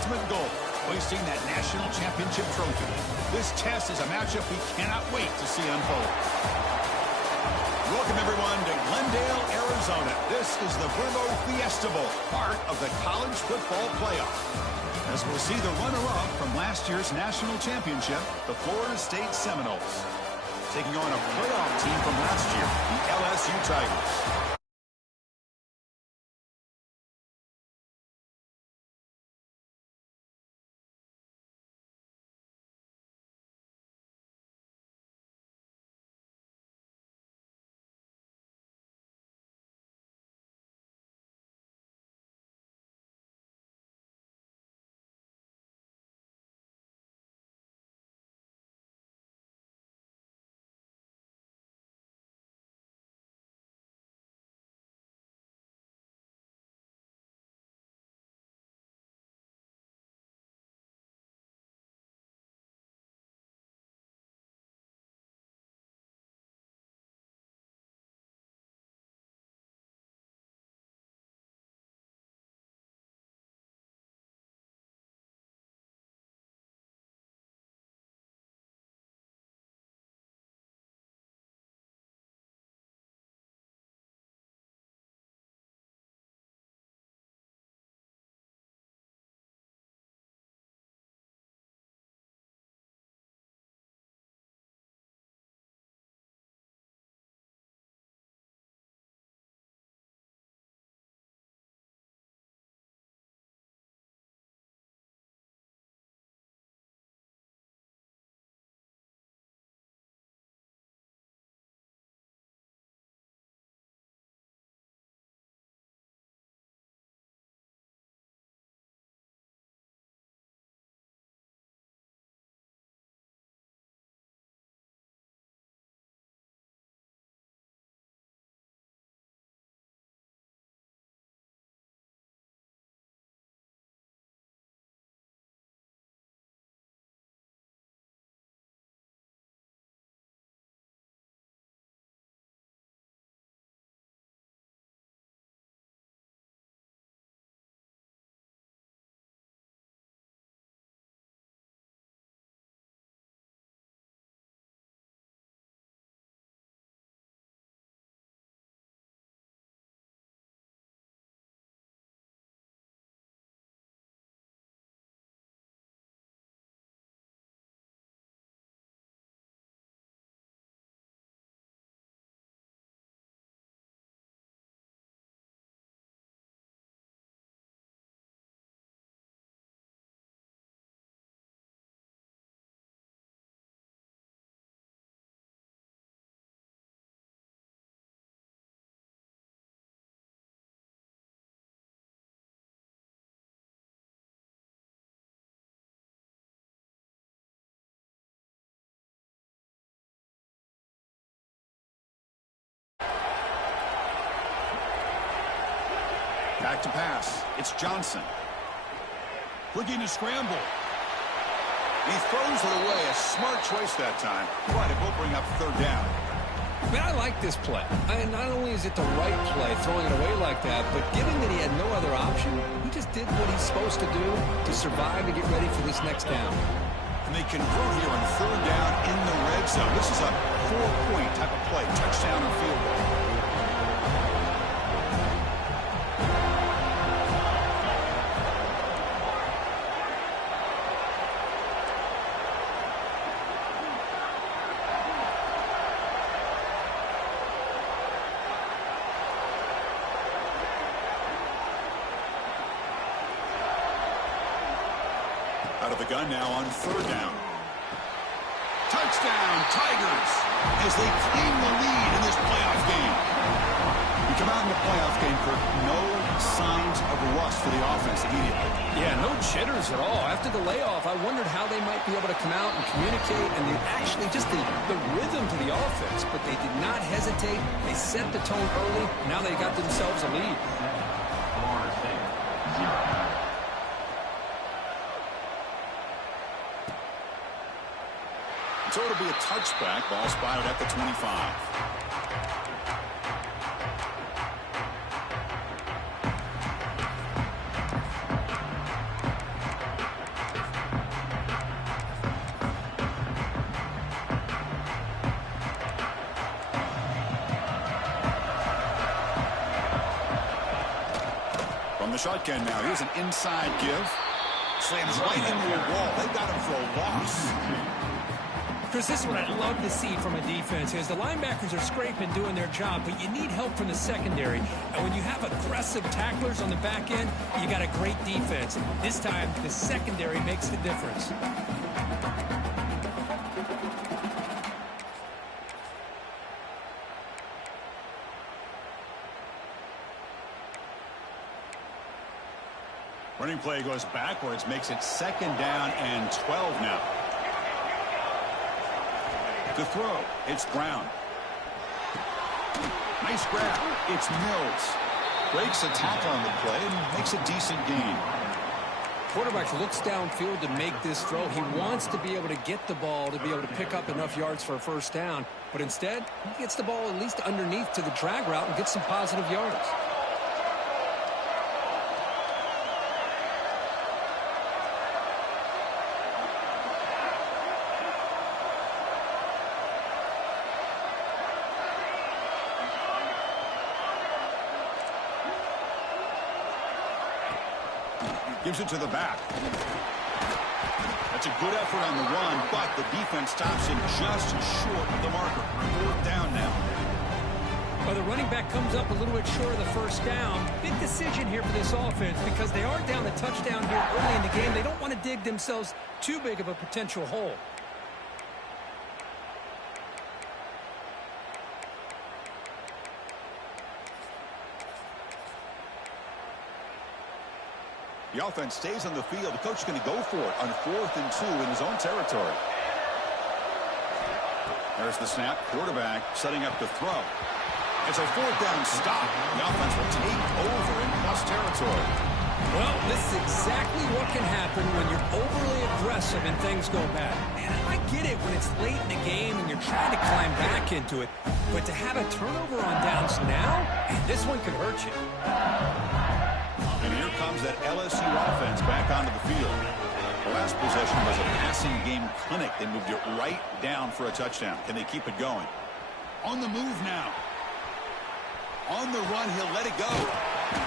ultimate goal, hoisting that national championship trophy. This test is a matchup we cannot wait to see unfold. Welcome, everyone, to Glendale, Arizona. This is the Brimo Fiesta Bowl, part of the college football playoff. As we'll see the runner-up from last year's national championship, the Florida State Seminoles, taking on a playoff team from last year, the LSU Tigers. Back to pass. It's Johnson. Looking to scramble. He throws it away. A smart choice that time. But it will bring up third down. Man, I like this play. Not only is it the right play, throwing it away like that, but given that he had no other option, he just did what he's supposed to do to survive and get ready for this next down. And they convert here on third down in the red zone. This is a 4-point type of play. Touchdown or field goal. Out of the gun now on third down. Touchdown, Tigers, as they claim the lead in this playoff game. We come out in the playoff game, Kirk, no signs of rust for the offense immediately. Yeah, no jitters at all. After the layoff, I wondered how they might be able to come out and communicate, and actually just the rhythm to the offense. But they did not hesitate. They set the tone early. Now they got themselves a lead. So it'll be a touchback. Ball spotted at the 25. shotgun now. Here's an inside give. Slams right into a wall. They got him for a loss. Chris, this is what I'd love to see from a defense is the linebackers are scraping, doing their job, but you need help from the secondary. And when you have aggressive tacklers on the back end, you got a great defense. This time, the secondary makes the difference. Running play goes backwards, makes it second down and 12 now. To throw, it's Brown. Nice grab. It's Mills. Breaks a tackle on the play and makes a decent gain. Quarterback looks downfield to make this throw. He wants to be able to get the ball to be able to pick up enough yards for a first down. But instead, he gets the ball at least underneath to the drag route and gets some positive yards. Gives it to the back. That's a good effort on the run, but the defense stops him just short of the marker. 4th down now. Well, the running back comes up a little bit short of the first down. Big decision here for this offense because they are down a touchdown here early in the game. They don't want to dig themselves too big of a potential hole. The offense stays on the field. The coach is going to go for it on 4th and 2 in his own territory. There's the snap. Quarterback setting up to throw. It's a 4th down stop. The offense will take over in plus territory. Well, this is exactly what can happen when you're overly aggressive and things go bad. And I get it when it's late in the game and you're trying to climb back into it. But to have a turnover on downs now, this one could hurt you. And here comes that LSU offense back onto the field. The last possession was a passing game clinic. They moved it right down for a touchdown. Can they keep it going? On the move now. On the run, he'll let it go.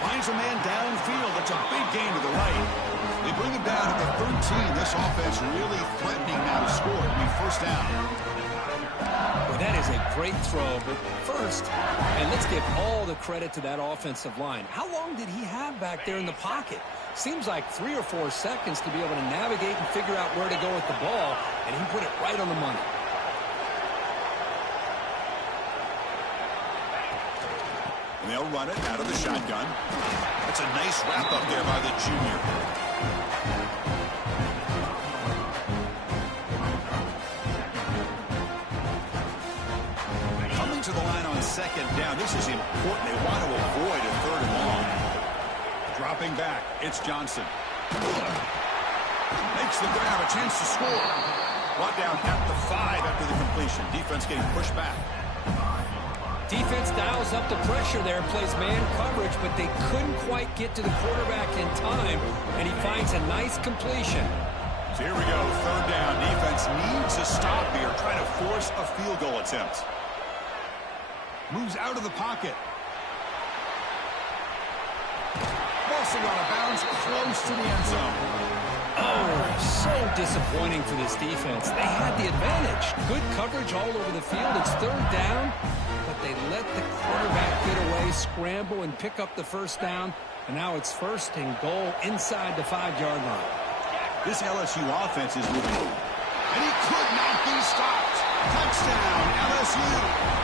Finds a man downfield. That's a big gain to the right. They bring him down at the 13. This offense really threatening now to score. It'll be first down. Well, that is a great throw, but first, and let's give all the credit to that offensive line. How long did he have back there in the pocket? Seems like 3 or 4 seconds to be able to navigate and figure out where to go with the ball, and he put it right on the money. And they'll run it out of the shotgun. That's a nice wrap up there by the junior. To the line on second down. This is important. They want to avoid a 3rd and long. Dropping back. It's Johnson. Makes the grab. A chance to score. Brought down at the 5 after the completion. Defense getting pushed back. Defense dials up the pressure there, plays man coverage, but they couldn't quite get to the quarterback in time, and he finds a nice completion. So here we go. 3rd down. Defense needs a stop here, trying to force a field goal attempt. Moves out of the pocket. Forcing out of bounds, close to the end zone. Oh, so disappointing for this defense. They had the advantage. Good coverage all over the field. It's 3rd down, but they let the quarterback get away, scramble, and pick up the first down. And now it's 1st and goal inside the 5-yard line. This LSU offense is moving. And he could not be stopped. Touchdown, LSU.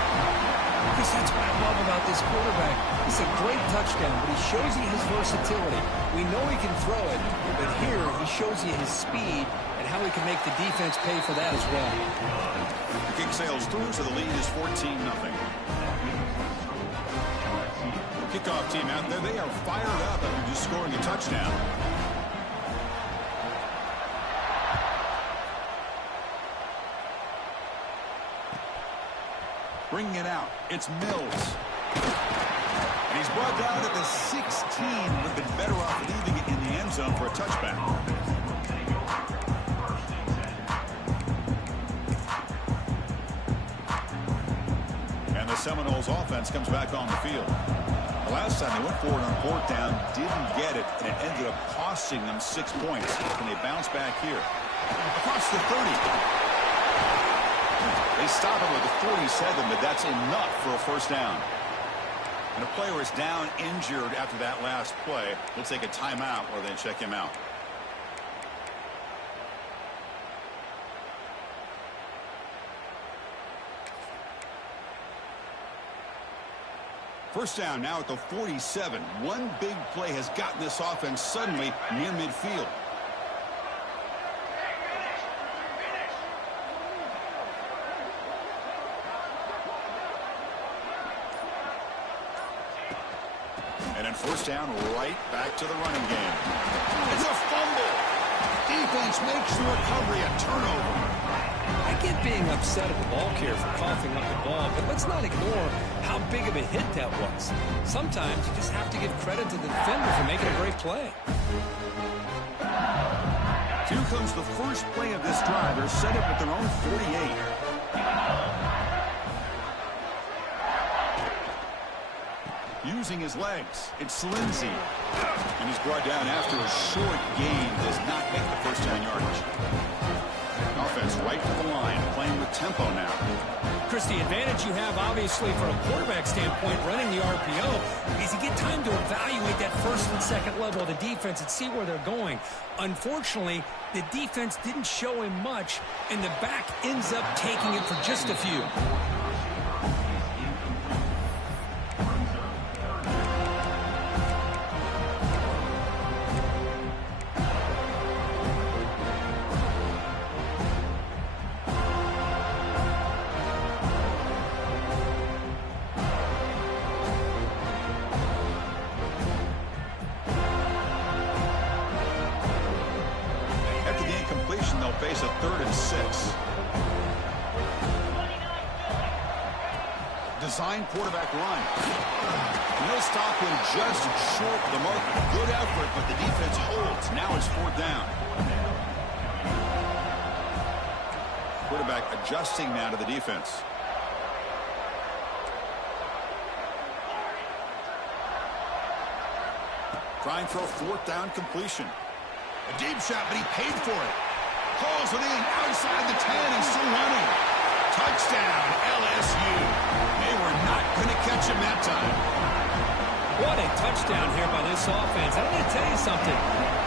Chris, that's what I love about this quarterback. It's a great touchdown, but he shows you his versatility. We know he can throw it, but here he shows you his speed and how he can make the defense pay for that as well. The kick sails through, so the lead is 14-0. Kickoff team out there, they are fired up after just scoring a touchdown. Bringing it out, it's Mills. And he's brought down at the 16. Would have been better off leaving it in the end zone for a touchback. And the Seminoles offense comes back on the field. Last time they went for it on fourth down, didn't get it, and it ended up costing them 6 points. Can they bounce back here? Across the 30. They stop him with the 47, but that's enough for a first down. And a player is down injured after that last play. We'll take a timeout or then check him out. First down now at the 47. One big play has gotten this offense suddenly near midfield. And then first down right back to the running game. It's a fumble. Defense makes the recovery a turnover. I get being upset at the ball carrier for coughing up the ball, but let's not ignore how big of a hit that was. Sometimes you just have to give credit to the defender for making a great play. Here comes the first play of this drive. They're set up at their own 48. Using his legs, it's Lindsey. And he's brought down after a short gain. Does not make the first down yardage. Offense right to the line, playing with tempo now. Chris, the advantage you have, obviously, from a quarterback standpoint, running the RPO, is you get time to evaluate that first and second level of the defense and see where they're going. Unfortunately, the defense didn't show him much, and the back ends up taking it for just a few. Face a 3rd and 6. Design quarterback run. No stop him just short of the mark. Good effort, but the defense holds. Now it's 4th down. Quarterback adjusting now to the defense. Trying for a 4th down completion. A deep shot, but he paid for it. Calls it in outside the 10 and still running. Touchdown, LSU. They were not going to catch him that time. What a touchdown here by this offense. I'm going to tell you something.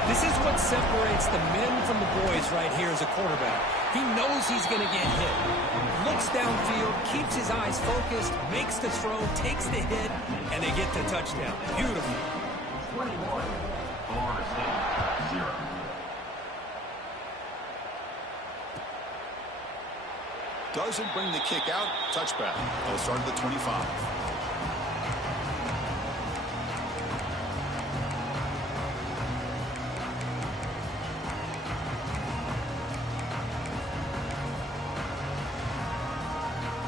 This is what separates the men from the boys right here as a quarterback. He knows he's going to get hit. Looks downfield, keeps his eyes focused, makes the throw, takes the hit, and they get the touchdown. Beautiful. 21, Florida State, 0. Doesn't bring the kick out. Touchback. They'll start at the 25.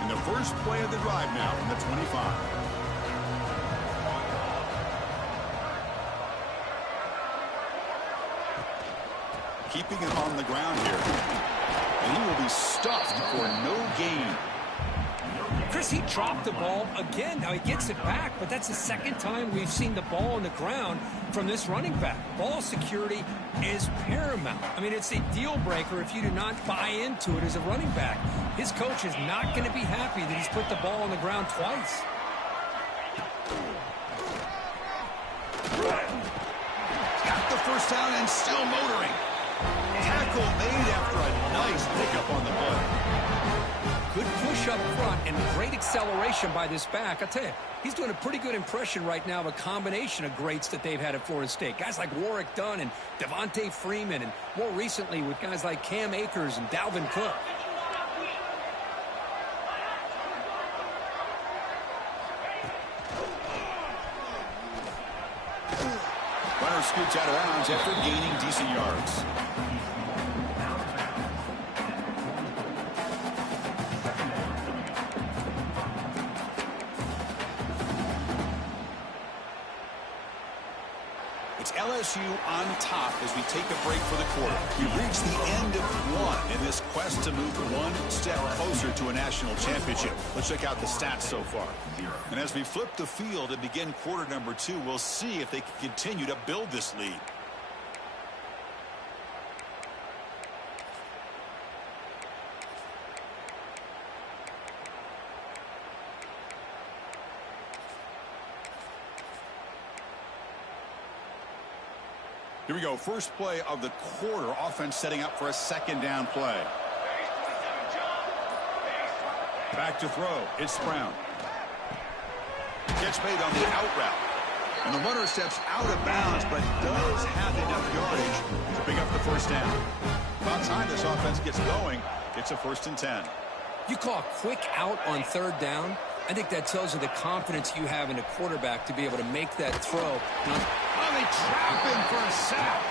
And the first play of the drive now from the 25. Keeping it on the ground here. And he will be stuffed for no gain. Chris, he dropped the ball again. Now he gets it back, but that's the second time we've seen the ball on the ground from this running back. Ball security is paramount. I mean, it's a deal breaker if you do not buy into it as a running back. His coach is not going to be happy that he's put the ball on the ground twice. Got the first down and still motoring. Tackle made after a nice pickup on the butt. Good push up front and great acceleration by this back. I'll tell you, he's doing a pretty good impression right now of a combination of greats that they've had at Florida State. Guys like Warrick Dunn and Devontae Freeman, and more recently with guys like Cam Akers and Dalvin Cook. Runner scoots out of bounds after gaining decent yards. LSU on top as we take a break for the quarter. We've reached the end of one in this quest to move one step closer to a national championship. Let's check out the stats so far. And as we flip the field and begin quarter number 2, we'll see if they can continue to build this lead. Here we go. First play of the quarter. Offense setting up for a second down play. Back to throw. It's Brown. Catch made on the out route. And the runner steps out of bounds, but does have enough yardage to pick up the first down. About time this offense gets going. It's a 1st and 10. You call a quick out on 3rd down. I think that tells you the confidence you have in a quarterback to be able to make that throw. Oh, they trap him for a sack.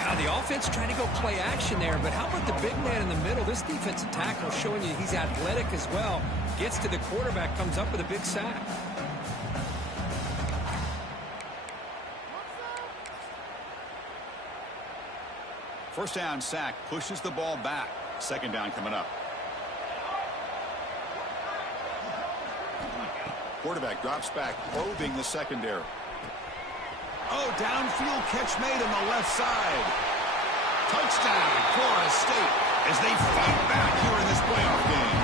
Now, the offense trying to go play action there, but how about the big man in the middle? This defensive tackle showing you he's athletic as well. Gets to the quarterback, comes up with a big sack. First down sack, pushes the ball back. Second down coming up. Quarterback drops back, probing the secondary. Oh, downfield catch made on the left side. Touchdown, Florida State, as they fight back here in this playoff game.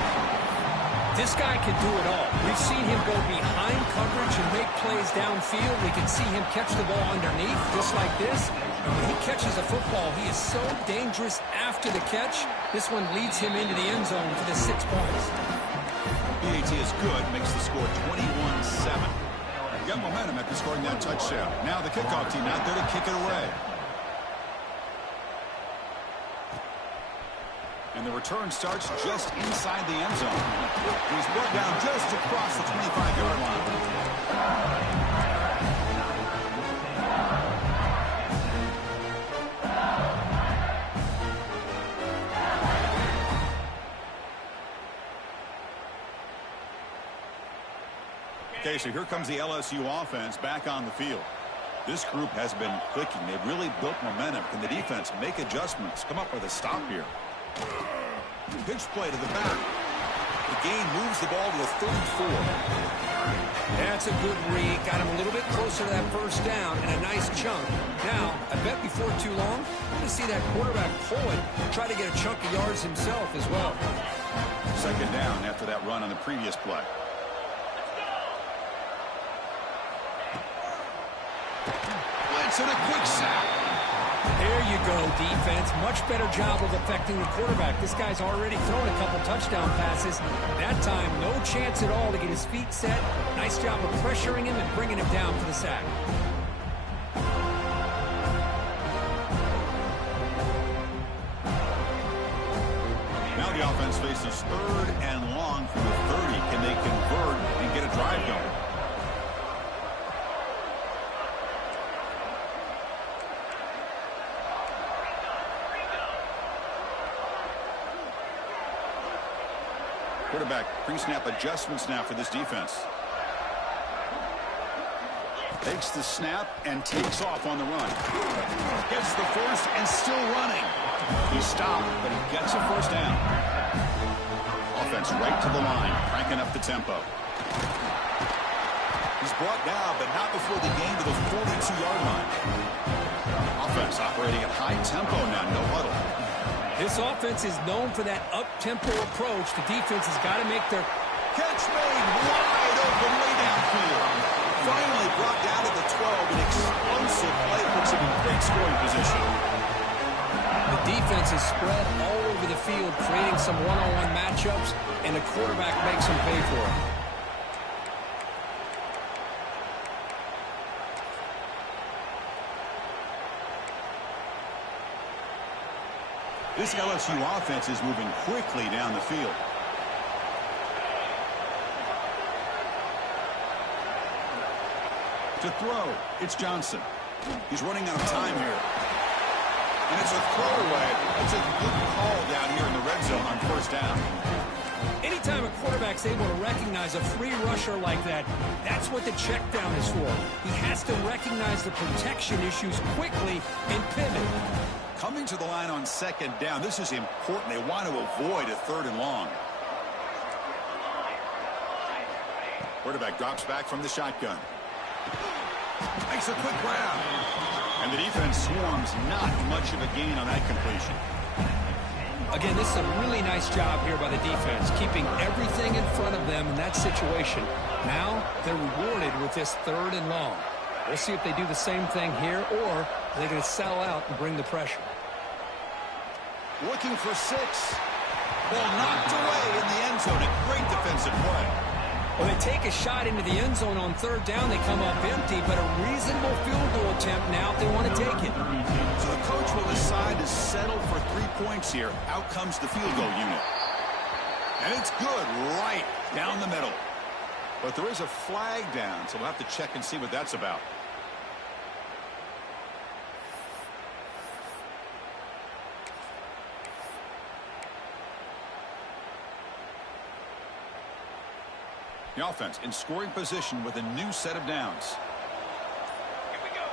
This guy can do it all. We've seen him go behind coverage and make plays downfield. We can see him catch the ball underneath, just like this. And when he catches a football, he is so dangerous after the catch. This one leads him into the end zone for the 6 points. BAT is good, makes the score 21-7. Got momentum after scoring that touchdown. Now the kickoff team out there to kick it away. And the return starts just inside the end zone. He's brought down just across the 25-yard line. Okay, so here comes the LSU offense back on the field. This group has been clicking. They've really built momentum. Can the defense make adjustments? Come up with a stop here. Pitch play to the back. The gain moves the ball to the 34. That's a good read. Got him a little bit closer to that first down and a nice chunk. Now, I bet before too long, we're going to see that quarterback pull it, try to get a chunk of yards himself as well. Second down after that run on the previous play. Blitz and a quick sack. There you go, defense. Much better job of affecting the quarterback. This guy's already thrown a couple touchdown passes. That time, no chance at all to get his feet set. Nice job of pressuring him and bringing him down for the sack. Now the offense faces 3rd and long from the 30. Can they convert and get a drive going? Quarterback pre-snap adjustments now for this defense. Takes the snap and takes off on the run. Gets the first and still running. He stopped, but he gets a first down. Offense right to the line, cranking up the tempo. He's brought down, but not before the gain to the 42-yard line. Offense operating at high tempo now, no huddle. This offense is known for that up-tempo approach. The defense has got to make their catch made wide open way downfield. Finally brought down to the 12. An explosive play puts him in great scoring position. The defense is spread all over the field, creating some one-on-one matchups, and the quarterback makes them pay for it. This LSU offense is moving quickly down the field. To throw, it's Johnson. He's running out of time here. And it's a throwaway. It's a good call down here in the red zone on first down. Anytime a quarterback's able to recognize a free rusher like that, that's what the check down is for. He has to recognize the protection issues quickly and pivot. Coming to the line on second down, this is important. They want to avoid a 3rd and long. Quarterback drops back from the shotgun. Makes a quick grab. And the defense swarms, not much of a gain on that completion. Again, this is a really nice job here by the defense, keeping everything in front of them in that situation. Now they're rewarded with this 3rd and long. We'll see if they do the same thing here, or are they going to settle out and bring the pressure. Looking for 6. Ball knocked away in the end zone. A great defensive play. Well, they take a shot into the end zone on 3rd down. They come up empty, but a reasonable field goal attempt now if they want to take it. So the coach will decide to settle for 3 points here. Out comes the field goal unit. And it's good right down the middle. But there is a flag down, so we'll have to check and see what that's about. The offense in scoring position with a new set of downs. Here we go.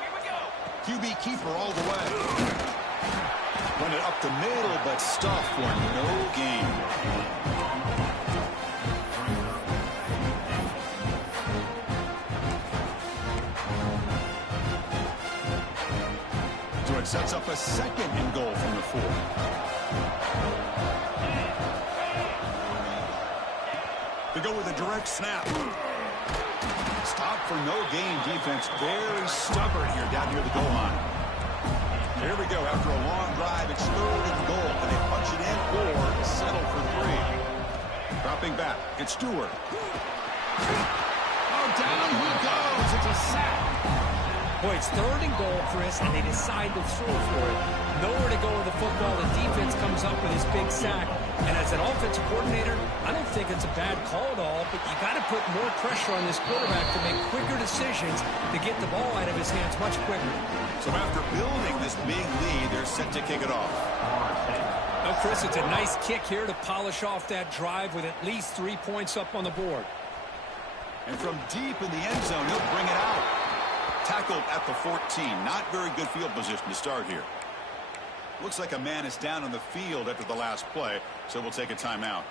QB keeper all the way. Run it up the middle, but stuff for no gain. So it sets up a 2nd and goal from the 4. To go with a direct snap. Stop for no gain. Defense very stubborn here down near the goal line. Here we go. After a long drive, it's 3rd and goal. Can they punch it in or settle for 3? Dropping back. It's Stewart. Oh, down he goes. It's a sack. Boy, it's 3rd and goal, Chris, and they decide to throw for it. Nowhere to go with the football. The defense comes up with his big sack. And as an offensive coordinator, I don't think it's a bad call at all, but you got to put more pressure on this quarterback to make quicker decisions to get the ball out of his hands much quicker. So after building this big lead, they're set to kick it off. Now, Chris, it's a nice kick here to polish off that drive with at least 3 points up on the board. And from deep in the end zone, he'll bring it out. Tackled at the 14. Not very good field position to start here. Looks like a man is down on the field after the last play, so we'll take a timeout.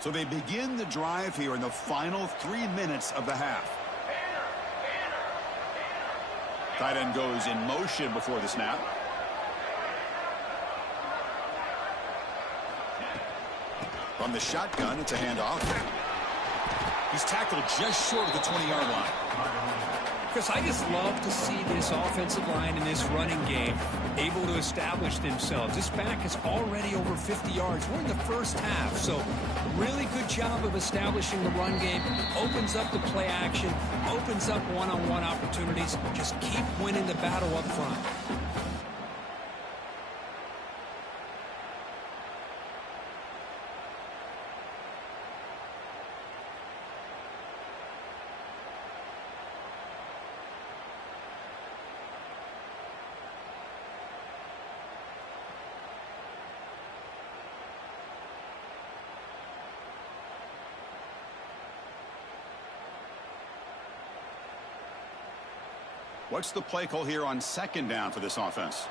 So they begin the drive here in the final 3 minutes of the half. Tight end goes in motion before the snap. From the shotgun, it's a handoff. He's tackled just short of the 20-yard line. Chris, I just love to see this offensive line in this running game able to establish themselves. This back is already over 50 yards. We're in the first half, so really good job of establishing the run game. Opens up the play action, opens up one-on-one opportunities. Just keep winning the battle up front. What's the play call here on 2nd down for this offense?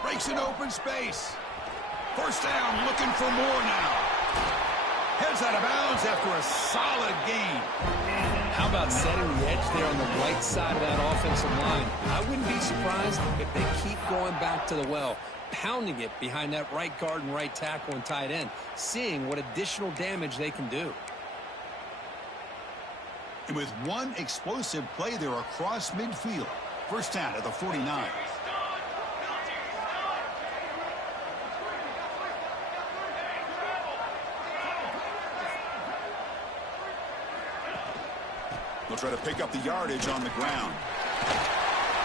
Breaks an open space. 1st down, looking for more now. Heads out of bounds after a solid gain. How about setting the edge there on the right side of that offensive line? I wouldn't be surprised if they keep going back to the well, pounding it behind that right guard and right tackle and tight end, seeing what additional damage they can do. And with one explosive play there across midfield. 1st down at the 49. They'll try to pick up the yardage on the ground.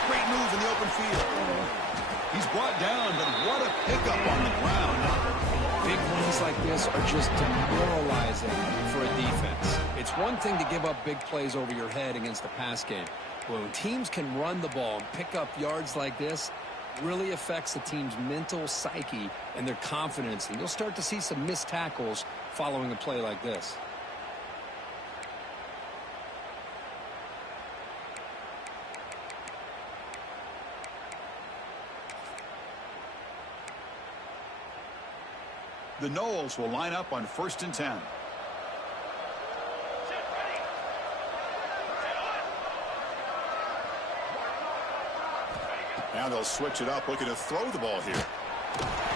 Great move in the open field. He's brought down, but what a pickup on the ground. Big wins plays like this are just demoralizing for a defense. It's one thing to give up big plays over your head against the pass game. But when teams can run the ball and pick up yards like this, it really affects the team's mental psyche and their confidence. And you'll start to see some missed tackles following a play like this. The Noles will line up on 1st and 10. Now they'll switch it up, looking to throw the ball here.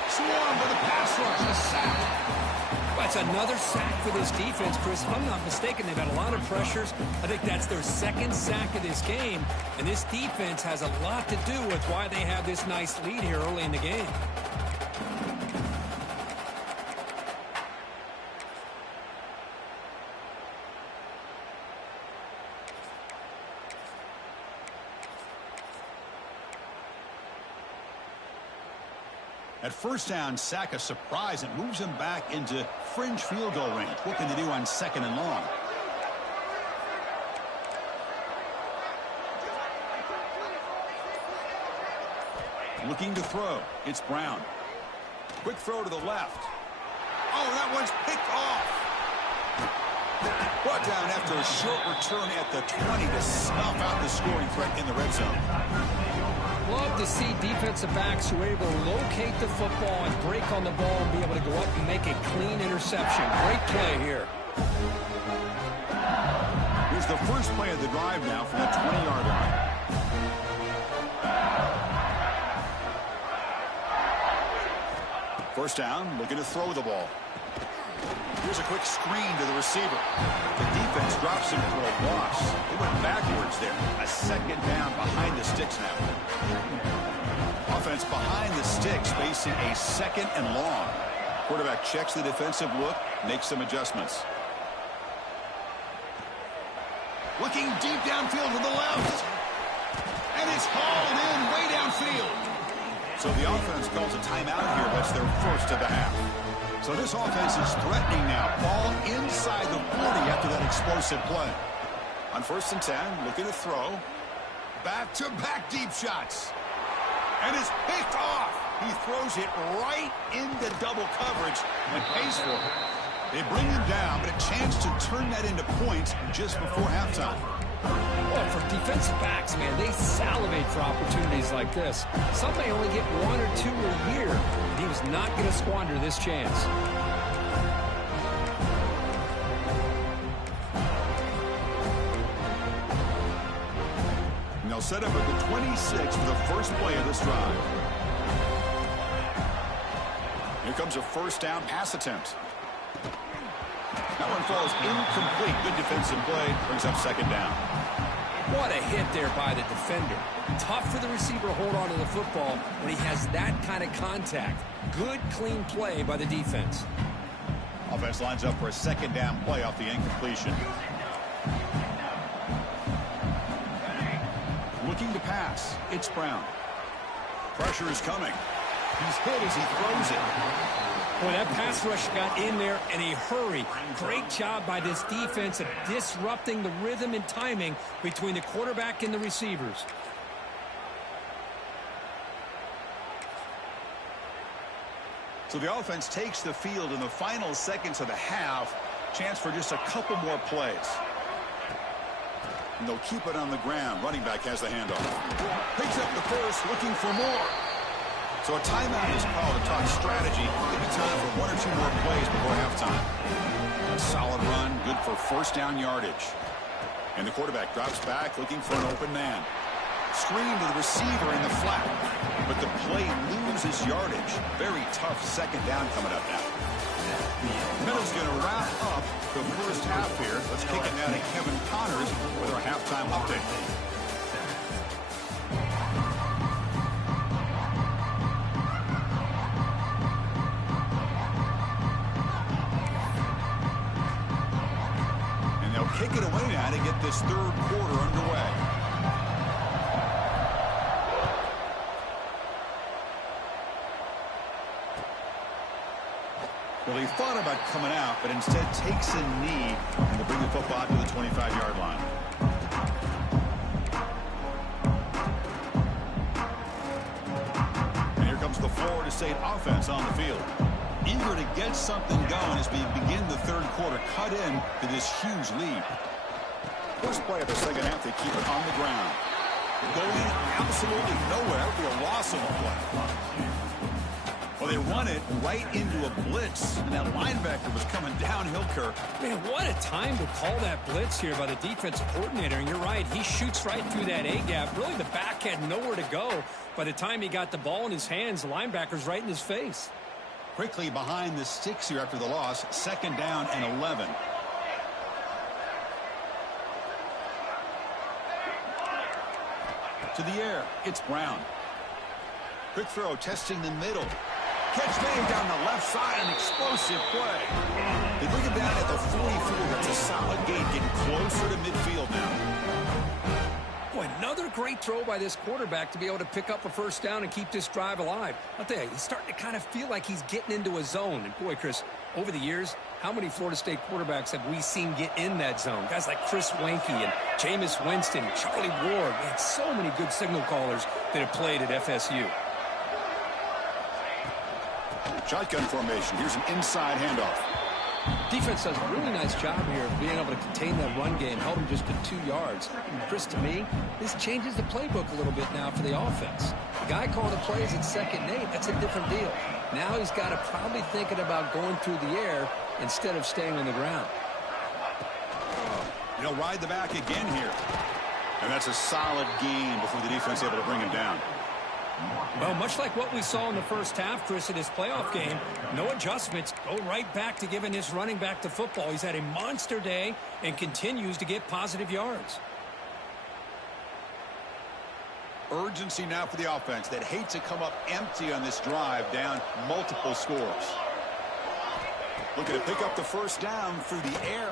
Swarm with a pass rush, a sack. That's another sack for this defense, Chris. If I'm not mistaken, they've had a lot of pressures. I think that's their second sack of this game. And this defense has a lot to do with why they have this nice lead here early in the game. At 1st down, sack a surprise and moves him back into fringe field goal range. What can they do on 2nd and long? Looking to throw. It's Brown. Quick throw to the left. Oh, that one's picked off. Brought down after a short return at the 20 to snuff out the scoring threat in the red zone. Love to see defensive backs who are able to locate the football and break on the ball and be able to go up and make a clean interception. Great play here. Here's the first play of the drive now from the 20-yard line. First down, looking to throw the ball. Here's a quick screen to the receiver. The defense drops him for a loss. He went backwards there. A 2nd down behind the sticks now. Offense behind the sticks facing a 2nd and long. Quarterback checks the defensive look, makes some adjustments. Looking deep downfield to the left. And it's hauled in way downfield. So the offense calls a timeout here. That's their first of the half. So this offense is threatening now. Ball inside the 40 after that explosive play. On 1st and 10, looking to throw. Back-to-back deep shots. And it's picked off. He throws it right into double coverage and pays for it. They bring him down, but a chance to turn that into points just before halftime. Well, for defensive backs, man, they salivate for opportunities like this. Some may only get 1 or 2 a year, and he was not going to squander this chance. And they'll set up at the 26 for the first play of this drive. Here comes a 1st down pass attempt. That one falls incomplete. Good defensive play. Brings up 2nd down. What a hit there by the defender. Tough for the receiver to hold on to the football when he has that kind of contact. Good, clean play by the defense. Offense lines up for a 2nd down play off the incompletion. Looking to pass. It's Brown. Pressure is coming. He's hit as he throws it. Boy, that pass rush got in there in a hurry. Great job by this defense of disrupting the rhythm and timing between the quarterback and the receivers. So the offense takes the field in the final seconds of the half. Chance for just a couple more plays. And they'll keep it on the ground. Running back has the handoff. Picks up the first, looking for more. So a timeout is called to talk strategy. Maybe time for 1 or 2 more plays before halftime. A solid run, good for 1st down yardage. And the quarterback drops back, looking for an open man. Screen to the receiver in the flat. But the play loses yardage. Very tough 2nd down coming up now. Middle's going to wrap up the first half here. Let's kick it now to Kevin Connors with our halftime update. Kick it away now to get this 3rd quarter underway. Well, he thought about coming out, but instead takes a knee and will bring the football to the 25-yard line. And here comes the Florida State offense on the field. Eager to get something going as we begin the third quarter, cut in to this huge lead. First play of the second half, they keep it on the ground. Going absolutely nowhere. That would be a loss of a play. Well, they run it right into a blitz, and that linebacker was coming downhill, Kirk. Man, what a time to call that blitz here by the defensive coordinator. And you're right, he shoots right through that A-gap. Really, the back had nowhere to go. By the time he got the ball in his hands, the linebacker's right in his face. Quickly behind the sticks here after the loss, 2nd down and 11. To the air, it's Brown. Quick throw, testing the middle. Catch made down the left side, an explosive play. They bring it down at the 44. That's a solid gain, getting closer to midfield now. Boy, another great throw by this quarterback to be able to pick up a first down and keep this drive alive. I'll tell you, he's starting to kind of feel like he's getting into a zone. And boy, Chris, over the years, how many Florida State quarterbacks have we seen get in that zone? Guys like Chris Weinke and Jameis Winston, Charlie Ward. Man, so many good signal callers that have played at FSU. Shotgun formation. Here's an inside handoff. Defense does a really nice job here of being able to contain that run game, held him just to 2 yards. And Chris, to me, this changes the playbook a little bit now for the offense. The guy calling the plays at 2nd and 8, that's a different deal. Now he's got to probably thinking about going through the air instead of staying on the ground. He'll ride the back again here. And that's a solid gain before the defense is able to bring him down. Well, much like what we saw in the first half, Chris, in his playoff game, no adjustments, go right back to giving his running back to football. He's had a monster day and continues to get positive yards. Urgency now for the offense that hates to come up empty on this drive, down multiple scores. Looking to pick up the first down through the air.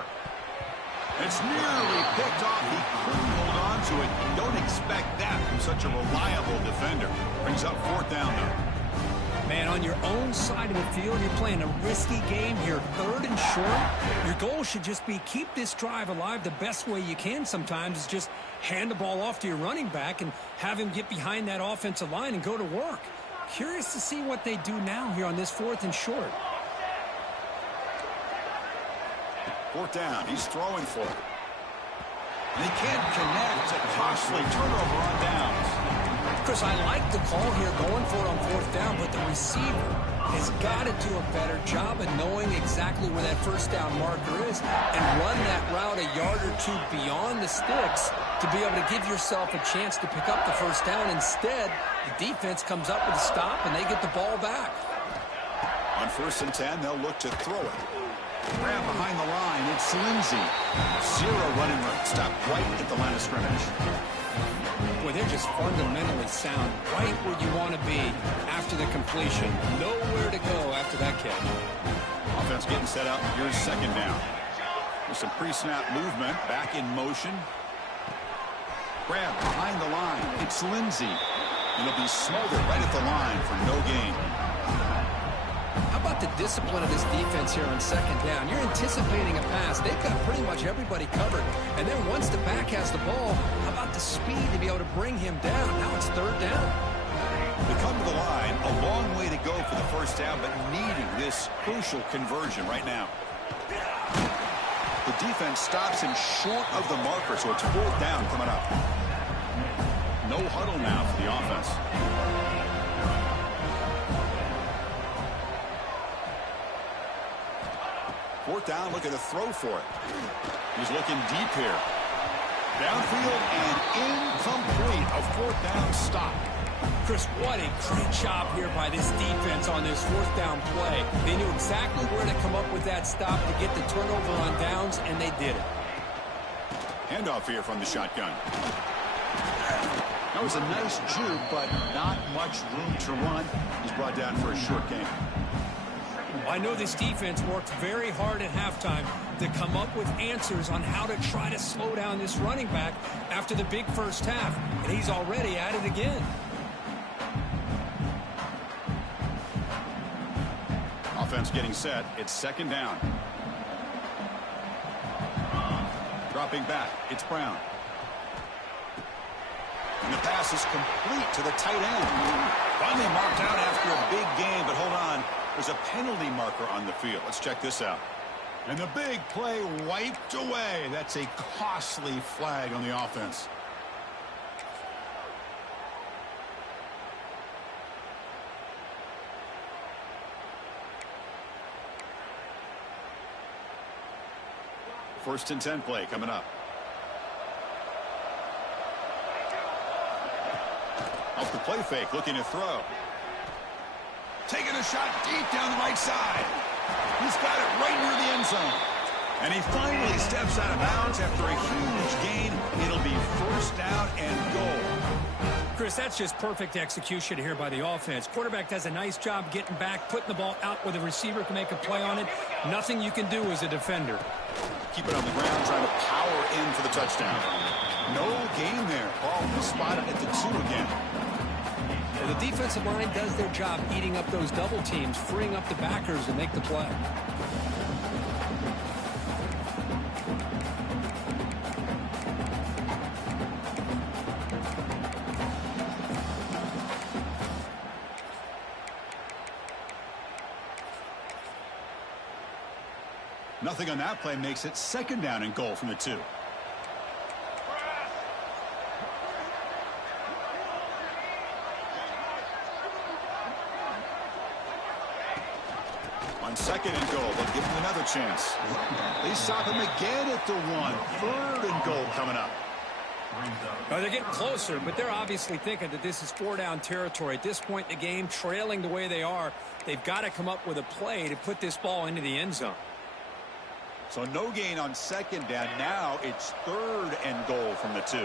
It's nearly picked off. He couldn't hold on to it. You don't expect that from such a reliable defender. Brings up 4th down, though. Man, on your own side of the field, you're playing a risky game here. 3rd and short. Your goal should just be keep this drive alive. The best way you can sometimes is just hand the ball off to your running back and have him get behind that offensive line and go to work. Curious to see what they do now here on this 4th and short. 4th down. He's throwing for it. And he can't connect. A costly turnover on downs. Chris, I like the call here going for it on 4th down, but the receiver has got to do a better job of knowing exactly where that first down marker is and run that route a yard or 2 beyond the sticks to be able to give yourself a chance to pick up the first down. Instead, the defense comes up with a stop and they get the ball back. On 1st and 10, they'll look to throw it. Grab behind the line. It's Lindsey. 0 running room. Stop right at the line of scrimmage. Boy, they're just fundamentally sound. Right where you want to be after the completion. Nowhere to go after that catch. Offense getting set up. Here's 2nd down. There's some pre-snap movement. Back in motion. Grab behind the line. It's Lindsey. It'll be smothered right at the line for no gain. How about the discipline of this defense here on 2nd down? You're anticipating a pass. They've got pretty much everybody covered. And then once the back has the ball, how about the speed to be able to bring him down? Now it's 3rd down. They come to the line. A long way to go for the first down, but needing this crucial conversion right now. The defense stops him short of the marker, so it's 4th down coming up. No huddle now for the offense. 4th down, looking to throw for it. He's looking deep here. Downfield and incomplete. A 4th down stop. Chris, what a great job here by this defense on this 4th down play. They knew exactly where to come up with that stop to get the turnover on downs, and they did it. Handoff here from the shotgun. That was a nice juke, but not much room to run. He's brought down for a short gain. I know this defense worked very hard at halftime to come up with answers on how to try to slow down this running back after the big first half, and he's already at it again. offense getting set. It's second down. Dropping back. It's Brown. And the pass is complete to the tight end. Finally marked out after a big game, but hold on. There's a penalty marker on the field. Let's check this out. And the big play wiped away. That's a costly flag on the offense. First and 10 play coming up. Off the play fake, looking to throw. Taking a shot deep down the right side. He's got it right near the end zone. And he finally steps out of bounds after a huge gain. It'll be first down and goal. Chris, that's just perfect execution here by the offense. Quarterback does a nice job getting back, putting the ball out where the receiver can make a play on it. Nothing you can do as a defender. Keep it on the ground, trying to power in for the touchdown. No gain there. Ball spotted at the 2 again. Well, the defensive line does their job eating up those double teams, freeing up the backers to make the play. Nothing on that play makes it second down and goal from the 2. On second and goal, they'll give him another chance. They stop him again at the 1. Third and goal coming up. Well, they're getting closer, but they're obviously thinking that this is 4-down territory. At this point in the game, trailing the way they are, they've got to come up with a play to put this ball into the end zone. So no gain on second down. Now it's third and goal from the 2.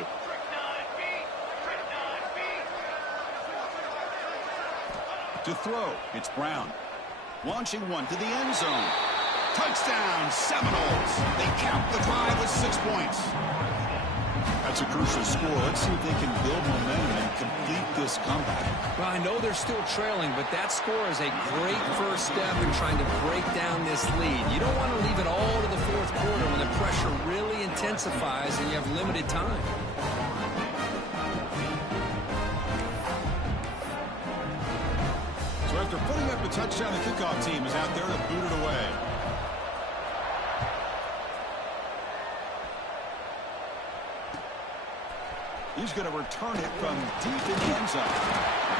To throw, it's Brown. Launching one to the end zone. Touchdown, Seminoles. They count the drive with 6 points. That's a crucial score. Let's see if they can build momentum and complete this comeback. Well, I know they're still trailing, but that score is a great first step in trying to break down this lead. You don't want to leave it all to the fourth quarter when the pressure really intensifies and you have limited time. So after putting up a touchdown, the kickoff team is out there to boot it away. He's going to return it from deep in the end zone.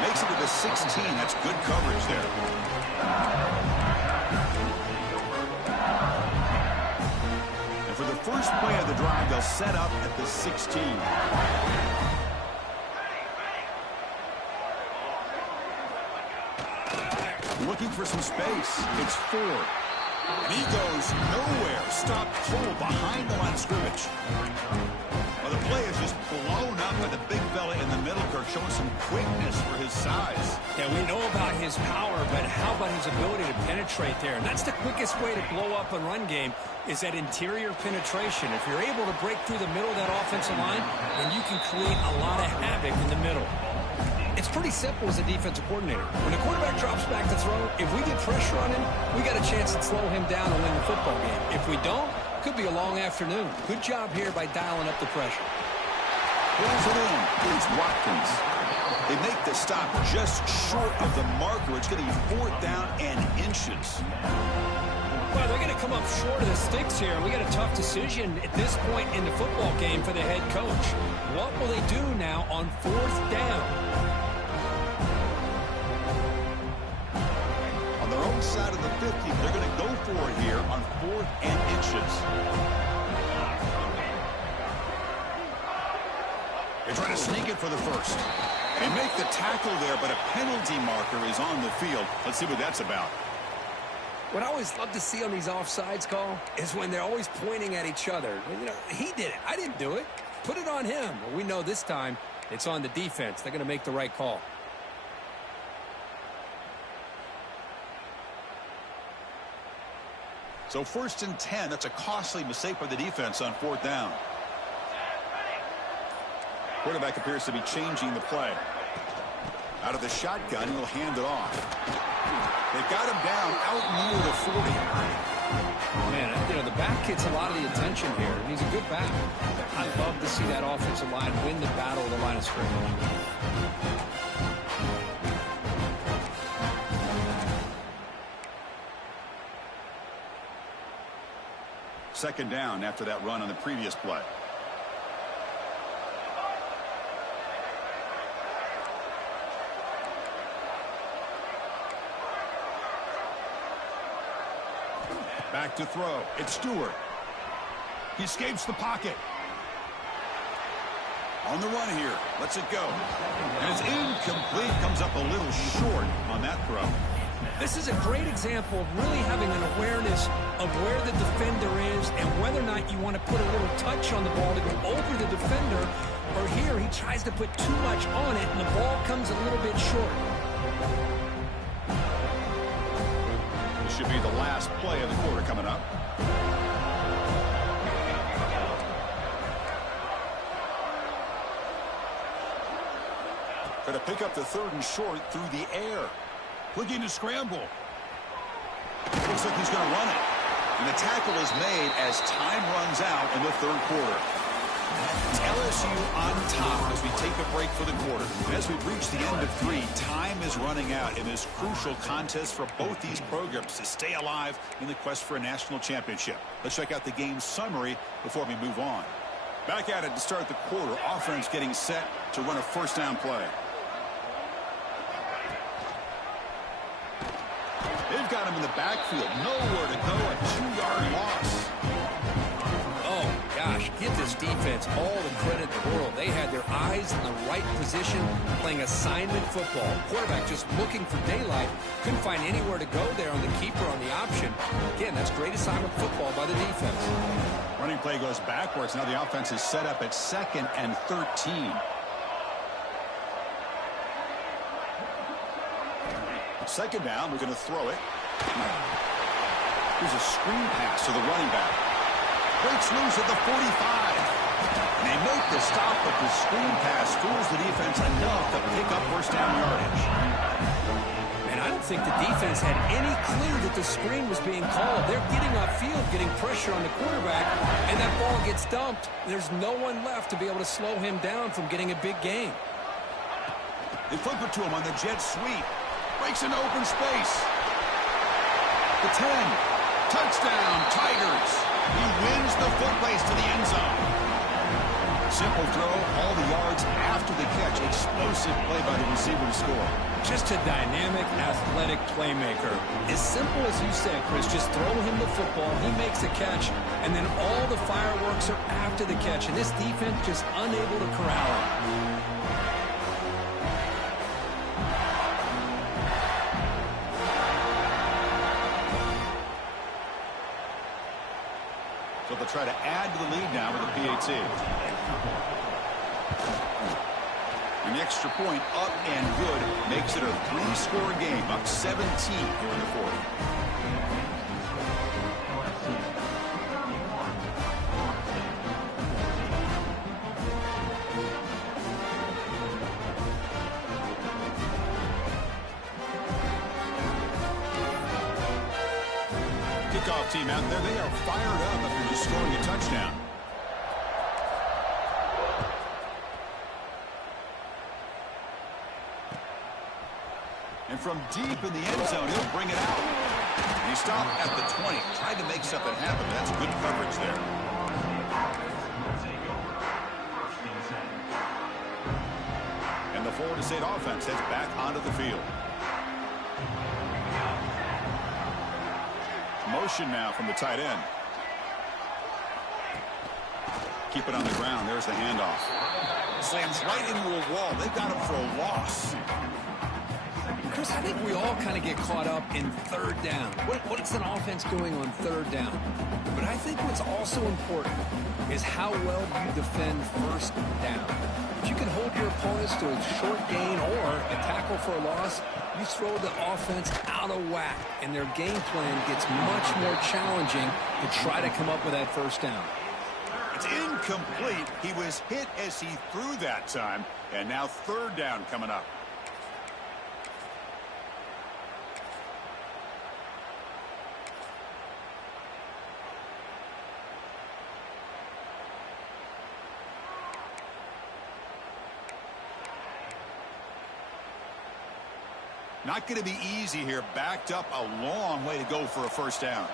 Makes it to the 16. That's good coverage there. And for the first play of the drive, they'll set up at the 16. Looking for some space. It's Ford. And he goes nowhere. Stopped cold behind the line of scrimmage. Well, the play is just blown up by the big fella in the middle. Kirk showing some quickness for his size. Yeah, we know about his power, but how about his ability to penetrate there? And that's the quickest way to blow up a run game is that interior penetration. If you're able to break through the middle of that offensive line, then you can create a lot of havoc in the middle. It's pretty simple as a defensive coordinator. When the quarterback drops back to throw, if we get pressure on him, we got a chance to slow him down and win the football game. If we don't, could be a long afternoon. Good job here by dialing up the pressure. Pulls it in. Here's Watkins. They make the stop just short of the marker. It's going to be 4th down and inches. Well, they're going to come up short of the sticks here. We got a tough decision at this point in the football game for the head coach. What will they do now on 4th down? On their own side of the 50, they're going to go for it here on 4th and inches. They're trying to sneak it for the first. They make the tackle there, but a penalty marker is on the field. Let's see what that's about. What I always love to see on these offsides call is when they're always pointing at each other. You know, he did it. I didn't do it. Put it on him. Well, we know this time it's on the defense. They're going to make the right call. So 1st and 10. That's a costly mistake by the defense on 4th down. Quarterback appears to be changing the play. Out of the shotgun, he'll hand it off. They got him down out near the 40. Man, you know, the back gets a lot of the attention here, and he's a good back. I love to see that offensive line win the battle of the line of scrimmage. Second down after that run on the previous play. Back to throw. It's Stewart. He escapes the pocket. On the run here. Lets it go. And it's incomplete. Comes up a little short on that throw. This is a great example of really having an awareness of where the defender is and whether or not you want to put a little touch on the ball to go over the defender, or here he tries to put too much on it and the ball comes a little bit short. This should be the last play of the quarter coming up. Going to pick up the 3rd and short through the air. Looking to scramble. Looks like he's going to run it. And the tackle is made as time runs out in the 3rd quarter. It's LSU on top as we take a break for the quarter. And as we've reached the end of 3, time is running out in this crucial contest for both these programs to stay alive in the quest for a national championship. Let's check out the game summary before we move on. Back at it to start the quarter. Offense getting set to run a first down play. They've got him in the backfield. Nowhere to go. A 2-yard loss. Oh, gosh, give this defense all the credit in the world. They had their eyes in the right position, playing assignment football. Quarterback just looking for daylight. Couldn't find anywhere to go there on the keeper on the option. Again, that's great assignment football by the defense. Running play goes backwards. Now the offense is set up at 2nd and 13. Second down, we're going to throw it. Here's a screen pass to the running back. Breaks loose at the 45. And they make the stop, but the screen pass fools the defense enough to pick up first down yardage. And I don't think the defense had any clue that the screen was being called. They're getting upfield, getting pressure on the quarterback, and that ball gets dumped. There's no one left to be able to slow him down from getting a big gain. They flip it to him on the jet sweep. Breaks into open space. The 10. Touchdown, Tigers. He wins the foot race to the end zone. Simple throw, all the yards after the catch. Explosive play by the receiver to score. Just a dynamic, athletic playmaker. As simple as you said, Chris, just throw him the football, he makes a catch, and then all the fireworks are after the catch, and this defense just unable to corral him. So they'll try to add to the lead now with a PAT. An extra point up and good makes it a 3-score game, up 17 here in the 4th. Kickoff team out there, they are fired up after just scoring a touchdown. And from deep in the end zone, he'll bring it out. And he stopped at the 20. Tried to make something happen, but that's good coverage there. And the Florida State offense heads back onto the field. Motion now from the tight end. Keep it on the ground. There's the handoff. Slams right into a wall. They got him for a loss. Chris, I think we all kind of get caught up in 3rd down. What's an offense doing on 3rd down? But I think what's also important is how well you defend 1st down. If you can hold your opponents to a short gain or a tackle for a loss, you throw the offense out of whack, and their game plan gets much more challenging to try to come up with that 1st down. It's incomplete. He was hit as he threw that time, and now 3rd down coming up. Not going to be easy here. Backed up a long way to go for a first down.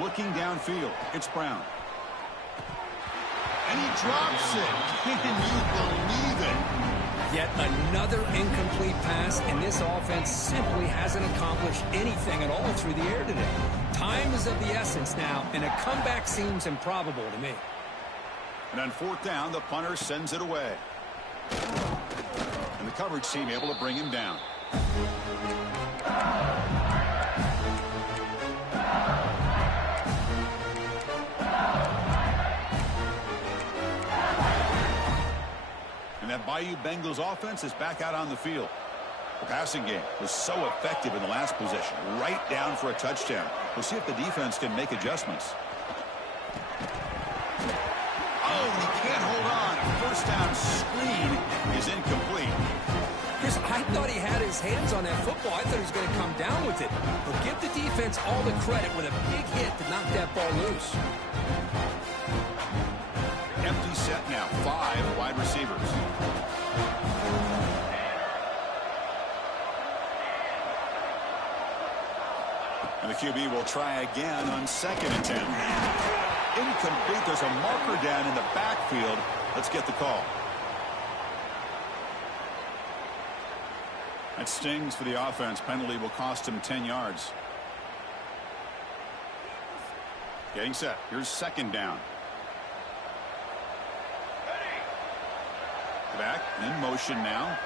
Looking downfield. It's Brown. And he drops it. Can you believe it? Yet another incomplete pass, and this offense simply hasn't accomplished anything at all through the air today. Time is of the essence now, and a comeback seems improbable to me. And on fourth down, the punter sends it away. And the coverage team able to bring him down. And that Bayou Bengals offense is back out on the field. The passing game was so effective in the last possession, right down for a touchdown. We'll see if the defense can make adjustments. Oh, he can't hold on. First down screen is incomplete. Chris, I thought he had his hands on that football. I thought he was going to come down with it. But give the defense all the credit with a big hit to knock that ball loose. Empty set now. 5 wide receivers. And the QB will try again on 2nd and 10. Incomplete. There's a marker down in the backfield. Let's get the call. That stings for the offense. Penalty will cost him 10 yards. Getting set. Here's 2nd down. Back in motion now.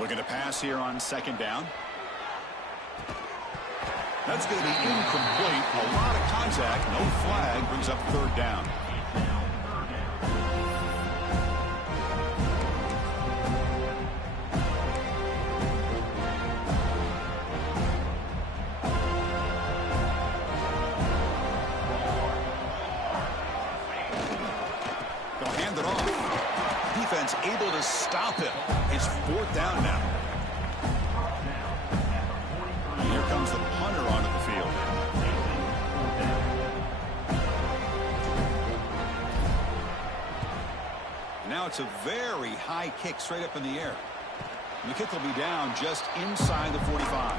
Looking to pass here on 2nd down. That's going to be incomplete. A lot of contact. No flag. Brings up 3rd down. Able to stop him. It's 4th down now. And here comes the punter onto the field. And now it's a very high kick straight up in the air. And the kick will be down just inside the 45.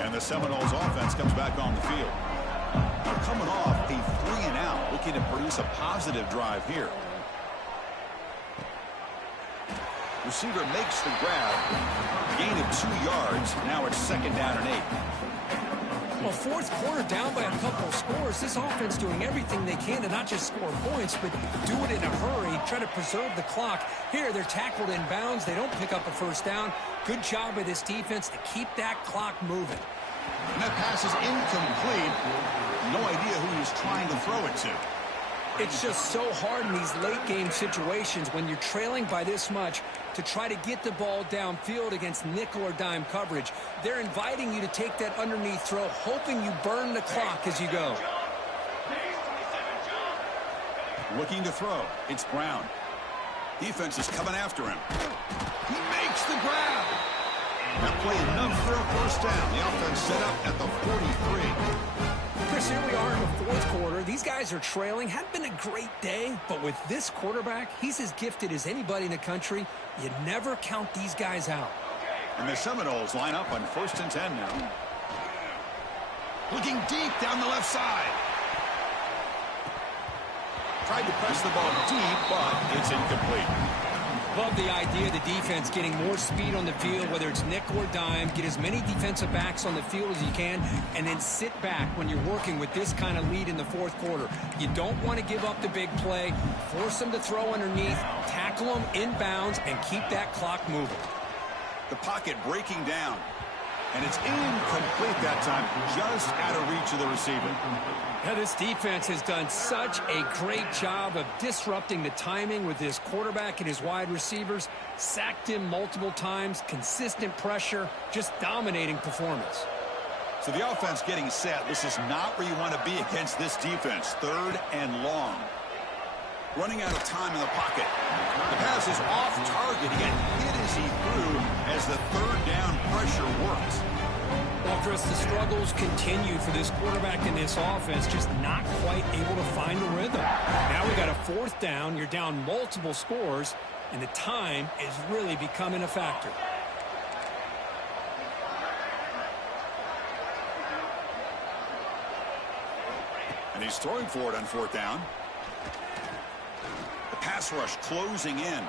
And the Seminoles offense comes back on the field. Coming off a 3-and-out, looking to produce a positive drive here. Receiver makes the grab. Gain of 2 yards. Now it's 2nd down and 8. Well, 4th quarter down by a couple of scores. This offense doing everything they can to not just score points, but do it in a hurry, try to preserve the clock. Here, they're tackled in bounds. They don't pick up a first down. Good job by this defense to keep that clock moving. And that pass is incomplete. No idea who he was trying to throw it to. It's just so hard in these late-game situations when you're trailing by this much to try to get the ball downfield against nickel or dime coverage. They're inviting you to take that underneath throw, hoping you burn the clock as you go. Looking to throw. It's Brown. Defense is coming after him. He makes the grab. That play enough for a first down. The offense set up at the 43. Chris, here we are in the 4th quarter. These guys are trailing. Hadn't been a great day, but with this quarterback, he's as gifted as anybody in the country. You never count these guys out. And the Seminoles line up on 1st and 10 now. Looking deep down the left side. Tried to press the ball deep, but it's incomplete. Love the idea of the defense getting more speed on the field, whether it's nickel or dime. Get as many defensive backs on the field as you can, and then sit back when you're working with this kind of lead in the 4th quarter. You don't want to give up the big play. Force them to throw underneath, tackle them in bounds, and keep that clock moving. The pocket breaking down. And it's incomplete that time, just out of reach of the receiver. Yeah, this defense has done such a great job of disrupting the timing with his quarterback and his wide receivers. Sacked him multiple times, consistent pressure, just dominating performance. So the offense getting set. This is not where you want to be against this defense. 3rd and long. Running out of time in the pocket. The pass is off target. He got hit as he threw as the 3rd down pressure works. Well, Chris, the struggles continue for this quarterback in this offense, just not quite able to find the rhythm. Now we got a fourth down. You're down multiple scores, and the time is really becoming a factor. And he's throwing for it on fourth down. The pass rush closing in.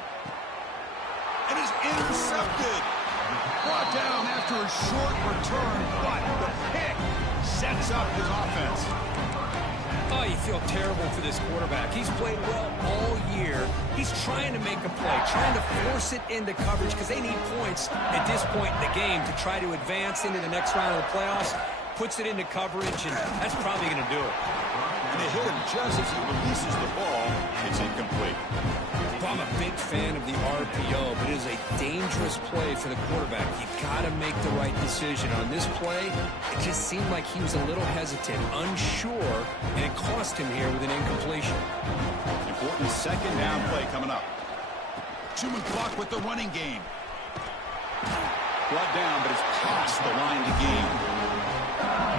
And is intercepted. Brought down after a short return, but the pick sets up his offense. Oh, you feel terrible for this quarterback. He's played well all year. He's trying to make a play, trying to force it into coverage because they need points at this point in the game to try to advance into the next round of the playoffs. Puts it into coverage, and that's probably going to do it. And they hit him just as he releases the ball. It's incomplete. I'm a big fan of the RPO, but it is a dangerous play for the quarterback. You've got to make the right decision. On this play, it just seemed like he was a little hesitant, unsure, and it cost him here with an incompletion. Important second down play coming up. Chewing clock with the running game. Brought down, but it's past the line to gain.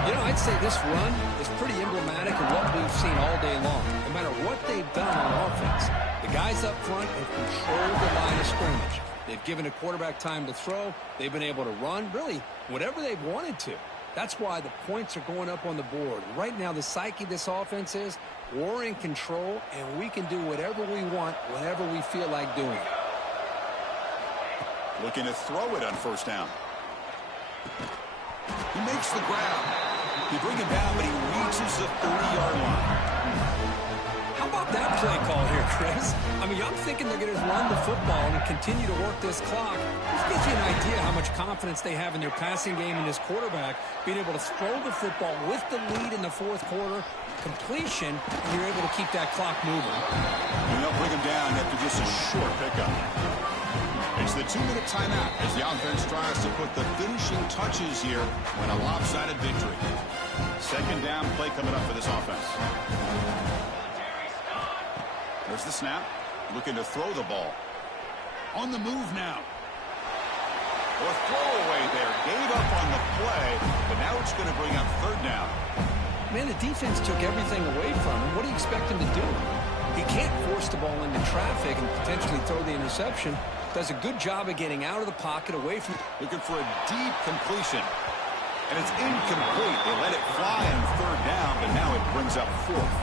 You know, I'd say this run is pretty emblematic of what we've seen all day long. No matter what they've done on offense, the guys up front have controlled the line of scrimmage. They've given a quarterback time to throw. They've been able to run, really, whatever they've wanted to. That's why the points are going up on the board. Right now, the psyche of this offense is we're in control, and we can do whatever we want whenever we feel like doing it. Looking to throw it on first down. He makes the grab. He brings him down, but he reaches the 30-yard line. How about that play call here, Chris? I mean, I'm thinking they're going to run the football and continue to work this clock. This gives you an idea how much confidence they have in their passing game and this quarterback being able to throw the football with the lead in the fourth quarter, completion, and you're able to keep that clock moving. And they'll bring him down after just a short pickup. It's the 2-minute timeout as the offense tries to put the finishing touches here when a lopsided victory. Second down play coming up for this offense. There's the snap. Looking to throw the ball. On the move now. Or throwaway there. Gave up on the play, but now it's going to bring up third down. Man, the defense took everything away from him. What do you expect him to do? He can't force the ball into traffic and potentially throw the interception. Does a good job of getting out of the pocket, away from... Looking for a deep completion. And it's incomplete. They let it fly on third down, but now it brings up fourth.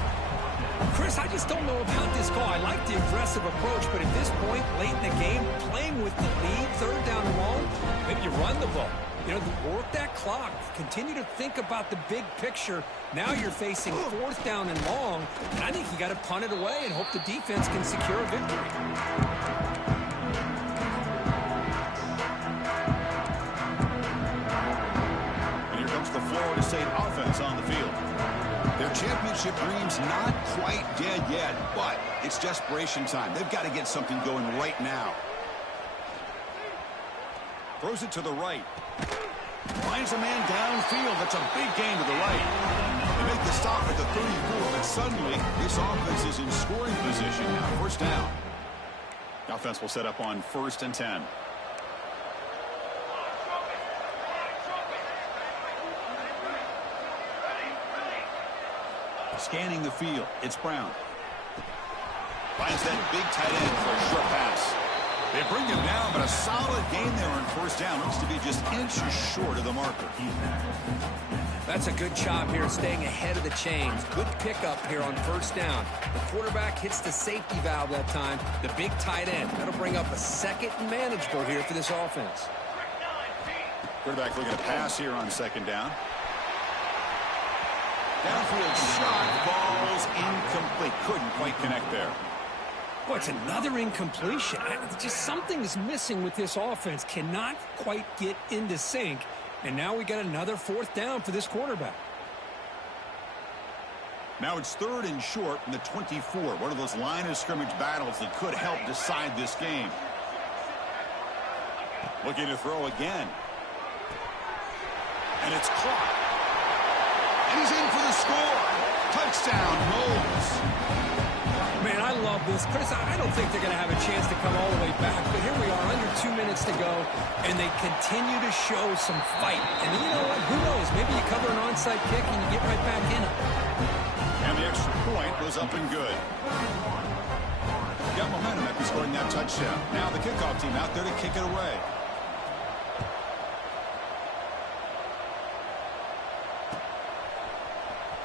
Chris, I just don't know about this call. I like the aggressive approach, but at this point, late in the game, playing with the lead, third down and long, maybe you run the ball. You know, work that clock. Continue to think about the big picture. Now you're facing fourth down and long, and I think you got to punt it away and hope the defense can secure a victory. The Florida State offense on the field. Their championship dream's not quite dead yet, but it's desperation time. They've got to get something going right now. Throws it to the right. Finds a man downfield. That's a big gain to the right. They make the stop at the 34, but suddenly this offense is in scoring position now. First down. The offense will set up on 1st and 10. Scanning the field. It's Brown. Finds that big tight end for a short pass. They bring him down, but a solid gain there on first down. Looks to be just inches short of the marker. That's a good job here, staying ahead of the chains. Good pickup here on first down. The quarterback hits the safety valve that time. The big tight end. That'll bring up a second and manageable here for this offense. Quarterback looking to pass here on second down. Downfield shot, balls incomplete. Couldn't quite connect there. Boy, it's another incompletion. Just something is missing with this offense. Cannot quite get into sync. And now we got another fourth down for this quarterback. Now it's 3rd and short in the 24. One of those line of scrimmage battles that could help decide this game. Looking to throw again. And it's caught. And he's in for the score. Touchdown, Knowles. Man, I love this. Chris, I don't think they're going to have a chance to come all the way back, but here we are, under 2 minutes to go, and they continue to show some fight. And you know what? Who knows? Maybe you cover an onside kick and you get right back in it. And the extra point was up and good. Got momentum after scoring that touchdown. Now the kickoff team out there to kick it away.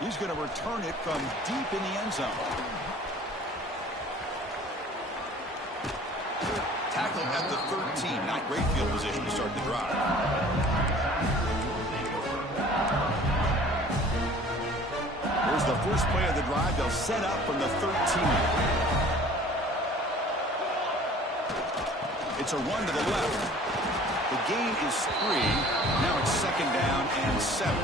He's going to return it from deep in the end zone. Tackle at the 13. Not great field position to start the drive. Here's the first play of the drive. They'll set up from the 13. It's a run to the left. The gain is 3. Now it's 2nd down and 7.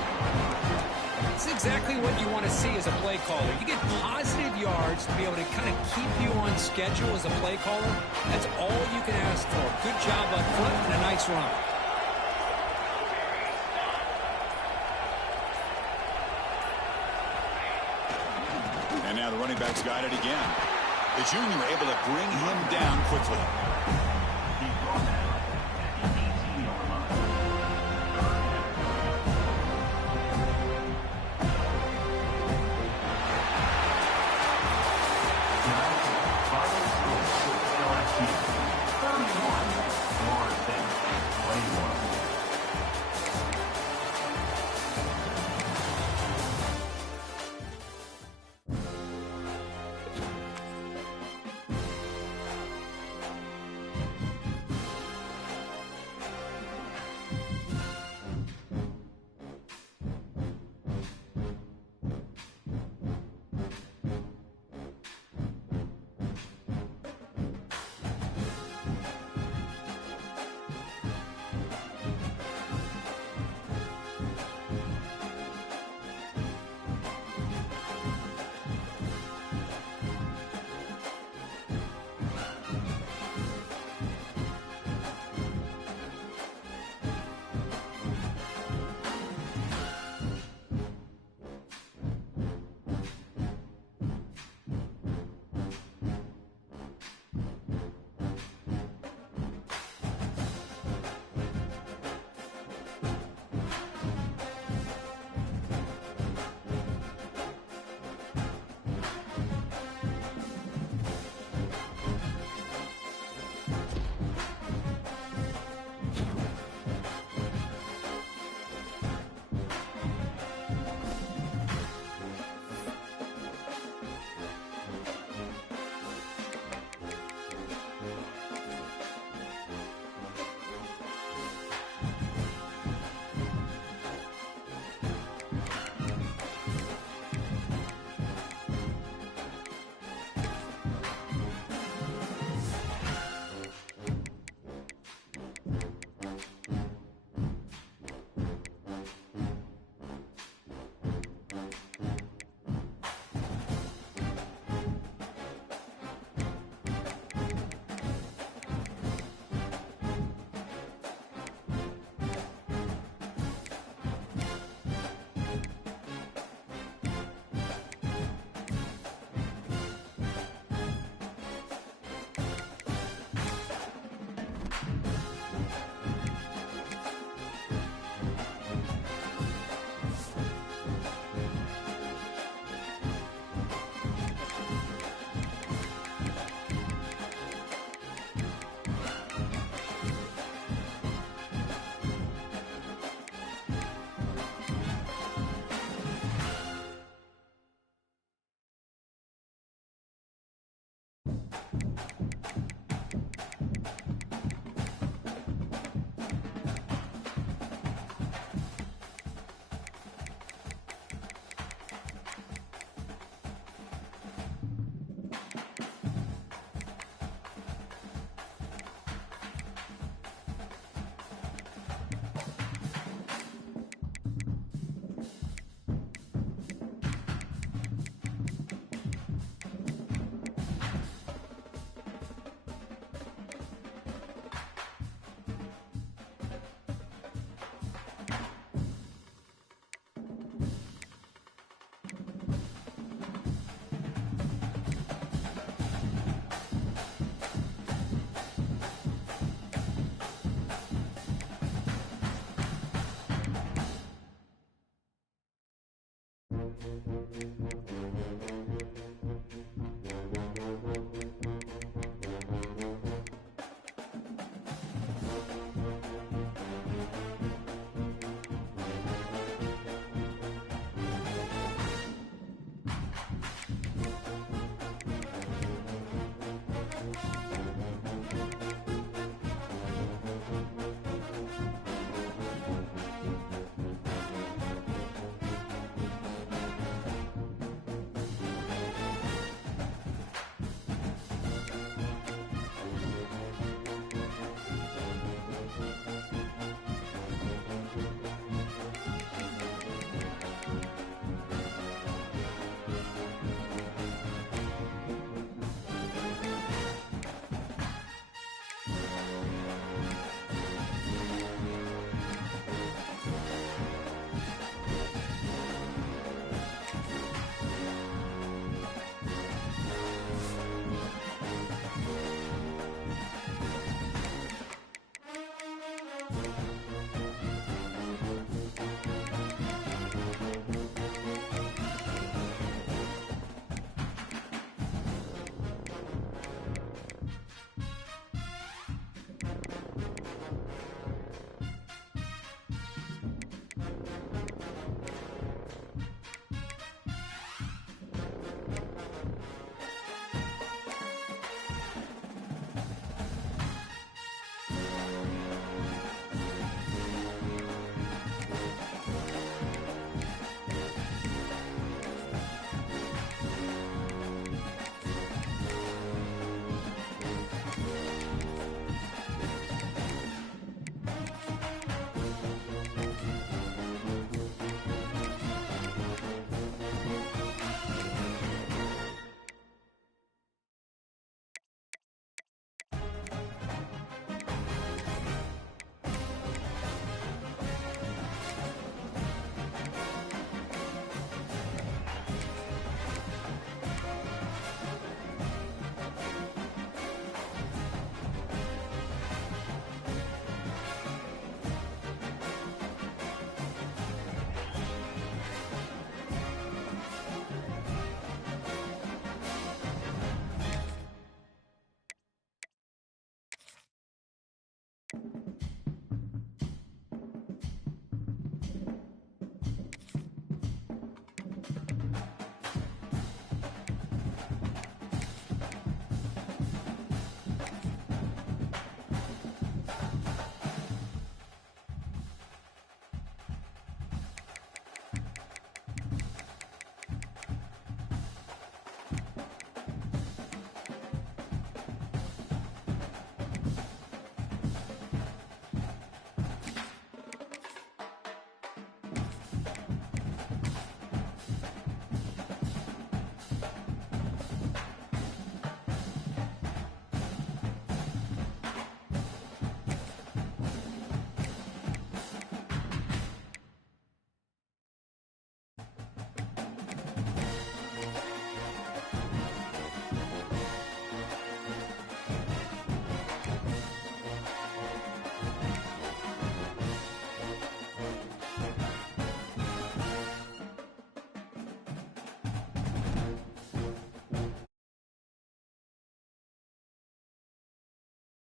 It's exactly what you want to see as a play caller. You get positive yards to be able to kind of keep you on schedule as a play caller. That's all you can ask for. Good job up front and a nice run. And now the running back's got it again. The junior able to bring him down quickly.